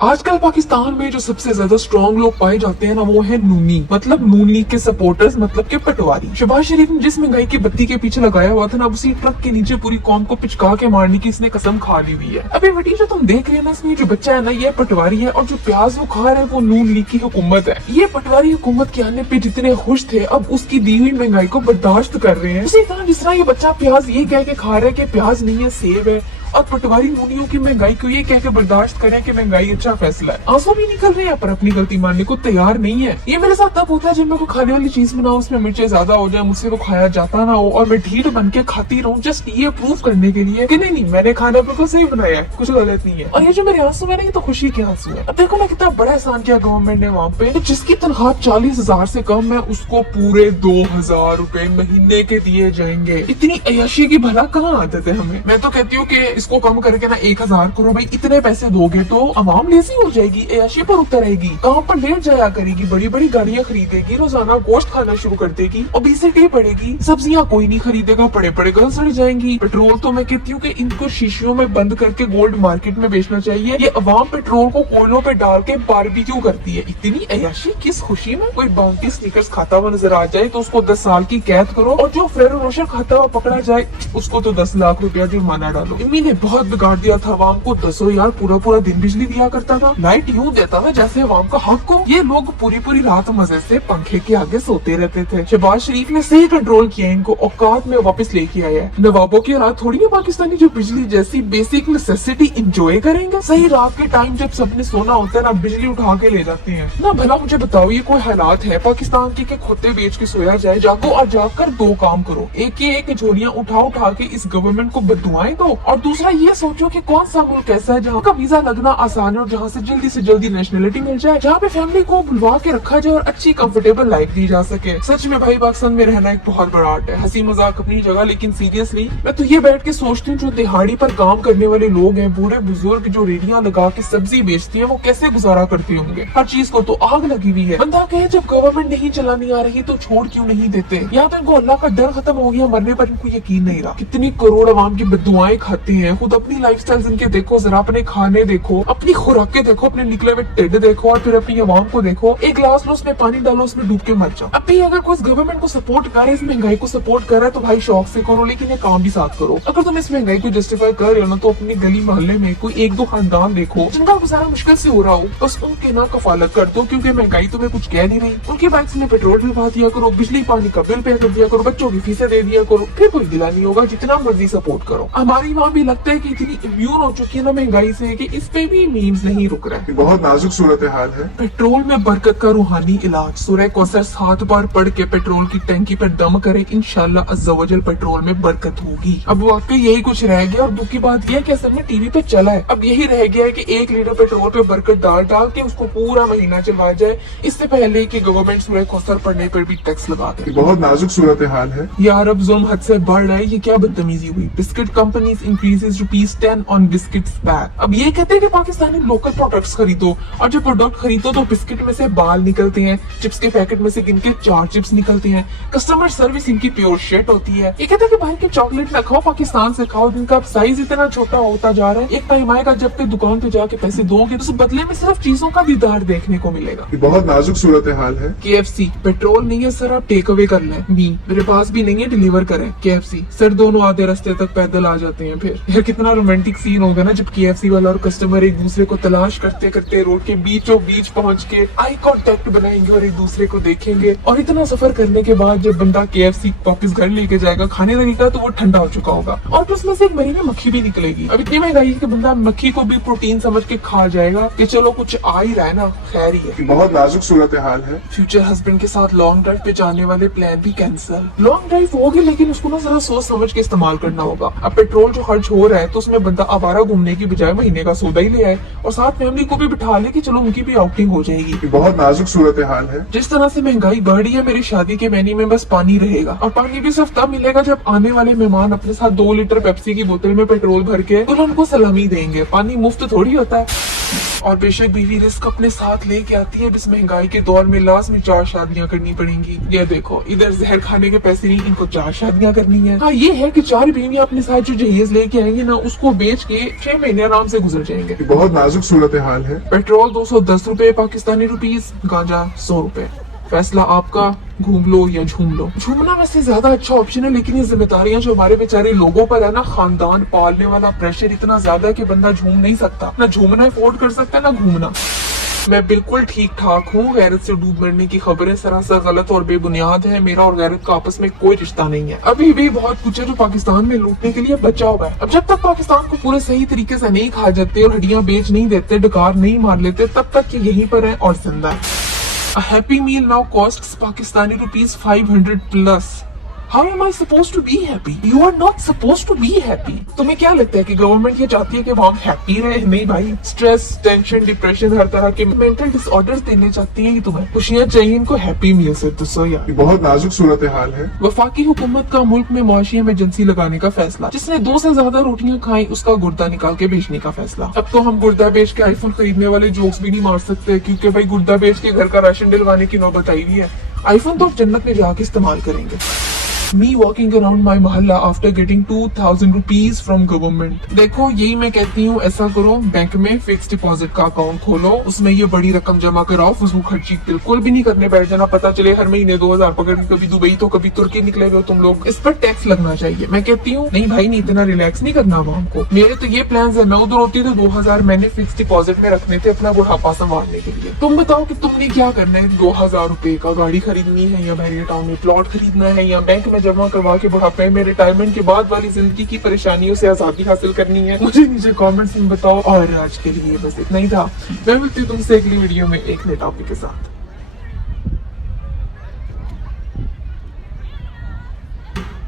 आजकल पाकिस्तान में जो सबसे ज्यादा स्ट्रॉन्ग लोग पाए जाते हैं ना, वो है नूनी, मतलब नून लीग के सपोर्टर्स, मतलब के पटवारी। शहबाज शरीफ ने जिस महंगाई की बत्ती के पीछे लगाया हुआ था ना, उसी ट्रक के नीचे पूरी कौम को पिचका के मारने की इसने कसम खा ली हुई है। अभी बेटी जो तुम देख रहे हैं ना, इसमें जो बच्चा है ना, ये पटवारी है, और जो प्याज वो खा रहा है वो नून लीग की हुकूमत है। ये पटवारी हुकूमत के आने पे जितने खुश थे, अब उसकी दी हुई महंगाई को बर्दाश्त कर रहे हैं। उसी तरह जिस तरह ये बच्चा प्याज ये कह के खा रहा है कि प्याज नहीं है, सेब है, और पटवारी नूनियों की महंगाई को ये कहकर बर्दाश्त करें कि महंगाई अच्छा फैसला है। आंसू भी निकल रहे हैं पर अपनी गलती मानने को तैयार नहीं है। ये मेरे साथ तब होता है जब मैं कोई खाने वाली चीज बनाऊं, उसमें मिर्चें ज्यादा हो जाए, मुझसे वो खाया जाता ना हो, और मैं ढीठ बन के खाती रहूं, जस्ट ये प्रूव करने के लिए कि नहीं मैंने खाना बिल्कुल सही बनाया है, कुछ गलत नहीं है। और ये जो मेरे आंसू है ना, ये तो खुशी के आंसू है। अब देखो ना कितना बड़ा एहसान किया गवर्नमेंट ने वहाँ पे, तो जिसकी तनख्वाह 40,000 से कम है उसको पूरे 2,000 रुपए महीने के दिए जाएंगे। इतनी अयाशी की भला कहाँ आदत है हमें। मैं तो कहती हूँ कि इसको कम करके ना 1,000 करो भाई। इतने पैसे दोगे तो अवाम लेजी हो जाएगी, अयाशी पर उतर आएगी, काम पर लेट जाया करेगी, बड़ी बड़ी गाड़ियां खरीदेगी, रोजाना गोश्त खाना शुरू कर देगी, ओबेसिटी बढ़ेगी, सब्जियां कोई नहीं खरीदेगा, पड़े पड़े गल सड़ जाएंगी। पेट्रोल तो मैं कहती हूँ कि इनको शीशियों में बंद करके गोल्ड मार्केट में बेचना चाहिए। ये अवाम पेट्रोल को कोयलों पे डाल के बारबेक्यू करती है। इतनी अयाशी किस खुशी में। कोई बाउंटी स्निकर्स खाता हुआ नजर आ जाए तो उसको 10 साल की कैद करो, और जो फेरो रोशर खाता हुआ पकड़ा जाए उसको तो 10 लाख रुपया जुर्माना डालो। इन्हीं ने बहुत बिगाड़ दिया था अवाम को। 10 यार पूरा पूरा दिन बिजली दिया करता था, लाइट यूं देता था जैसे अवाम का हक हो। ये लोग पूरी पूरी रात मजे से पंखे के आगे सोते रहते थे। शहबाज शरीफ ने सही कंट्रोल किया, इनको औकात में वापस लेके आया है। नवाबों की रात थोड़ी है पाकिस्तानी जो बिजली जैसी बेसिक नेसेसिटी इंजॉय करेंगे। सही रात के टाइम जब सबने सोना होता है ना, बिजली उठा के ले जाते हैं ना। भला मुझे बताओ, ये कोई हालात है पाकिस्तान की कि खोते बेच के सोया जाए। जागो और जाग कर दो काम करो, एक झोलियां उठा के इस गवर्नमेंट को बददुआएं दो, और दूसरा ये सोचो कि कौन सा मुल्क ऐसा है जहाँ का वीजा लगना आसान है और जहाँ से जल्दी नेशनलिटी मिल जाए, जहाँ पे फैमिली को बुलवा के रखा जाए और अच्छी कंफर्टेबल लाइफ दी जा सके। सच में भाई पाकिस्तान में रहना एक बहुत बड़ा आर्ट है। हंसी मजाक अपनी जगह, लेकिन सीरियसली मैं तो ये बैठ के सोचती हूँ जो दिहाड़ी पर काम करने वाले लोग हैं, बूढ़े बुजुर्ग जो रेडियां लगा के सब्जी बेचती है, वो कैसे गुजारा करते होंगे। हर चीज को तो आग लगी हुई है। बंदा कहे जब गवर्नमेंट नहीं चलानी आ रही तो छोड़ क्यों नहीं देते। यहाँ तो इनको अल्लाह का डर खत्म हो गया, मरने पर इनको यकीन नहीं रहा। कितनी करोड़ अवाम की बददुआएं खाते हैं। खुद अपनी लाइफस्टाइल इनके देखो जरा, अपने खाने देखो, अपनी खुराकें देखो, अपने निकले हुए टिड्ड देखो, और फिर अपनी अवाम को देखो। एक गिलास लो, उसमें पानी डालो, उसमें डूब के मर जाओ। अभी अगर कोई गवर्नमेंट को सपोर्ट कर रहा है, इस महंगाई को सपोर्ट कर रहा है, तो भाई शौक से करो, लेकिन ये काम भी साथ करो। अगर तुम इस महंगाई को जस्टिफाई कर रहे हो ना, तो अपनी गली मोहल्ले में कोई 1-2 खानदान देखो जिनका गुजारा मुश्किल से हो रहा हो, बस उनके ना कफालत कर दो, क्योंकि महंगाई तुम्हें कुछ कह नहीं रही। उनके बाइक्स में पेट्रोल डलवा दिया करो, बिजली पानी का बिल पे कर दिया करो, बच्चों की फीसें दे दिया करो, फिर कोई गिला नहीं होगा। जितना मर्जी सपोर्ट करो। हमारी वहाँ भी लगता है कि इतनी इम्यून हो चुकी है ना महंगाई से कि इस पे भी मीम्स नहीं रुक रहा है। बहुत नाजुक सूरत हाल है। पेट्रोल में बरकत का रूहानी इलाज। सूरह कौसर 7 बार पढ़ के पेट्रोल की टंकी पर दम करे, इंशाल्लाह अज़्ज़ा वजल पेट्रोल में बरकत होगी। अब वाकई यही कुछ रह गया, और दुख की बात यह है कि असल में टीवी पे चला है। अब यही रह गया है कि 1 लीटर पेट्रोल पे बरकत डाल के उसको पूरा महीना चलवा जाए, इससे पहले कि गवर्नमेंट सूरह कौसर पढ़ने पर भी टैक्स लगा दे। बहुत नाजुक सूरत हाल है यार, अब जुल्म हद से बढ़ रहा है। ये क्या बदतमीजी हुई। Biscuit companies increases ₹10 on biscuits pack. अब ये कहते हैं कि पाकिस्तानी लोकल प्रोडक्ट्स खरीदो, और जो प्रोडक्ट खरीदो तो बिस्किट में से बाल निकलते हैं, चिप्स के पैकेट में से गिन के 4 चिप्स निकलते हैं। कस्टमर सर्विस इनकी प्योर शिट होती है। ये कहते हैं कि बाहर के चॉकलेट ना खाओ, पाकिस्तान से खाओ, जिनका अब साइज इतना छोटा होता जा रहा है। एक टाइम आएगा जब पे दुकान पे जाके पैसे दोगे तो उस बदले में सिर्फ चीजों का दीदार देखने को मिलेगा। बहुत नाजुक सूरत हाल है। KFC पेट्रोल नहीं है सर, आप टेक अवे कर लें। नहीं, मेरे पास भी नहीं है, डिलीवर करें। KFC सर, दोनों आधे रास्ते तक पैदल आ जाते हैं। फिर यार कितना रोमांटिक सीन होगा ना जब KFC वाला और कस्टमर एक दूसरे को तलाश करते करते रोड के बीचों बीच पहुंच के आई कांटेक्ट बनाएंगे और एक दूसरे को देखेंगे। और इतना सफर करने के बाद जब बंदा KFC वापस घर लेके जाएगा, खाने लगेगा, तो वो ठंडा हो चुका होगा, और फिर उसमें से एक मरी में मक्खी भी निकलेगी। अब इतनी महंगाई कि बंदा मक्खी को भी प्रोटीन समझ के खा जाएगा कि चलो कुछ आ ही रहा है ना, खैर ही है। बहुत नाजुक सूरत हाल है। फ्यूचर हस्बैंड के साथ लॉन्ग ड्राइव पे जाने वाले प्लान भी कैंसिल। लॉन्ग ड्राइव होगी, लेकिन उसको ना जरा सोच समझ के इस्तेमाल करना होगा। अब पेट्रोल जो खर्च हो रहा है, तो उसमें बंदा आवारा घूमने की बजाय महीने का सौदा ही ले आए, और साथ फैमिली को भी बिठा ले कि चलो उनकी भी आउटिंग हो जाएगी। बहुत नाजुक सूरत हाल है। जिस तरह से महंगाई बढ़ रही है, मेरी शादी के मेन्यू में बस पानी रहेगा, और पानी भी सिर्फ तब मिलेगा जब आने वाले मेहमान अपने साथ 2 लीटर पेप्सी की बोतल में पेट्रोल भर के दुल्हन को सलामी देंगे। पानी मुफ्त थोड़ी होता है। और बेशक बीवी रिस्क अपने साथ लेके आती है। इस महंगाई के दौर में लास्ट में 4 शादियां करनी पड़ेंगी। ये देखो, इधर जहर खाने के पैसे नहीं, इनको 4 शादियां करनी है। हाँ, ये है कि 4 बीवियां अपने साथ जो जहेज लेके आएंगी ना, उसको बेच के 6 महीने आराम से गुजर जाएंगे। ये बहुत नाजुक सूरत हाल है। पेट्रोल 210 रुपए पाकिस्तानी रुपीस, गांजा 100 रुपए। फैसला आपका, घूम लो या झूम लो। झूमना वैसे ज्यादा अच्छा ऑप्शन है, लेकिन ये जिम्मेदारियां जो हमारे बेचारे लोगों पर है ना, खानदान पालने वाला प्रेशर इतना ज्यादा है कि बंदा झूम नहीं सकता। ना झूमना अफोर्ड कर सकता है, ना घूमना। मैं बिल्कुल ठीक ठाक हूँ। गैरत से डूब मरने की खबरें सरासर गलत और बेबुनियाद है। मेरा और गैरत का आपस में कोई रिश्ता नहीं है। अभी भी बहुत कुछ है जो पाकिस्तान में लूटने के लिए बचा हुआ है। अब जब तक पाकिस्तान को पूरे सही तरीके से नहीं खा जाते और हड्डियां बेच नहीं देते, डकार नहीं मार लेते, तब तक ये यहीं पर है और जिंदा है। A happy meal now costs Pakistani rupees 500 plus. How am I supposed to be happy? You are not supposed to be happy. तुम्हें क्या लगता है कि गवर्नमेंट ये चाहती है कि वो हम हैप्पी रहे? नहीं भाई, स्ट्रेस, टेंशन, डिप्रेशन, हर तरह के मेंटल डिसऑर्डर्स देने चाहती है। तुम्हें खुशियां चाहिए, इनको हैप्पी मील से तो सो यार। ये बहुत नाजुक सूरत हाल है। वफाकी हुकूमत का मुल्क में मुआशी इमरजेंसी लगाने का फैसला। जिसने 2 से ज्यादा रोटियां खाई, उसका गुर्दा निकाल के बेचने का फैसला। अब तो हम गुर्दा बेच के आईफोन खरीदने वाले जोक्स भी नहीं मार सकते, क्योंकि भाई गुर्दा बेच के घर का राशन डलवाने की नौबत आई हुई है। आईफोन तो जन्नत में जाके इस्तेमाल करेंगे। Me walking around my मोहल्ला after getting 2000 rupees from government. देखो, यही मैं कहती हूँ, ऐसा करो, बैंक में फिक्स डिपॉजिट का अकाउंट खोलो, उसमें ये बड़ी रकम जमा कराओ, फजूल खर्ची बिल्कुल भी नहीं करने बैठ जाना। पता चले हर महीने 2000 पकड़ के कभी दुबई तो कभी तुर्की निकले हुए तुम लोग। इस पर टैक्स लगना चाहिए। मैं कहती हूँ नहीं भाई, नहीं, इतना रिलैक्स नहीं करना आवाम को। मेरे तो ये प्लान है, मैं उधर होती तो 2000 मैंने फिक्स डिपॉजिट में रखने थे अपना बुढ़ापा संभालने के लिए। तुम बताओ कि तुमने क्या करना है 2000 रुपए का? गाड़ी खरीदनी है, या बैरियर टाउन में प्लॉट खरीदना है, या बैंक में जमा करवा के बुढ़ापे में रिटायरमेंट के बाद वाली जिंदगी की परेशानियों से आजादी हासिल करनी है? मुझे नीचे कमेंट्स में बताओ। और आज के लिए बस इतना ही था। मैं मिलती हूँ तुमसे अगली वीडियो में एक नए टॉपिक के साथ।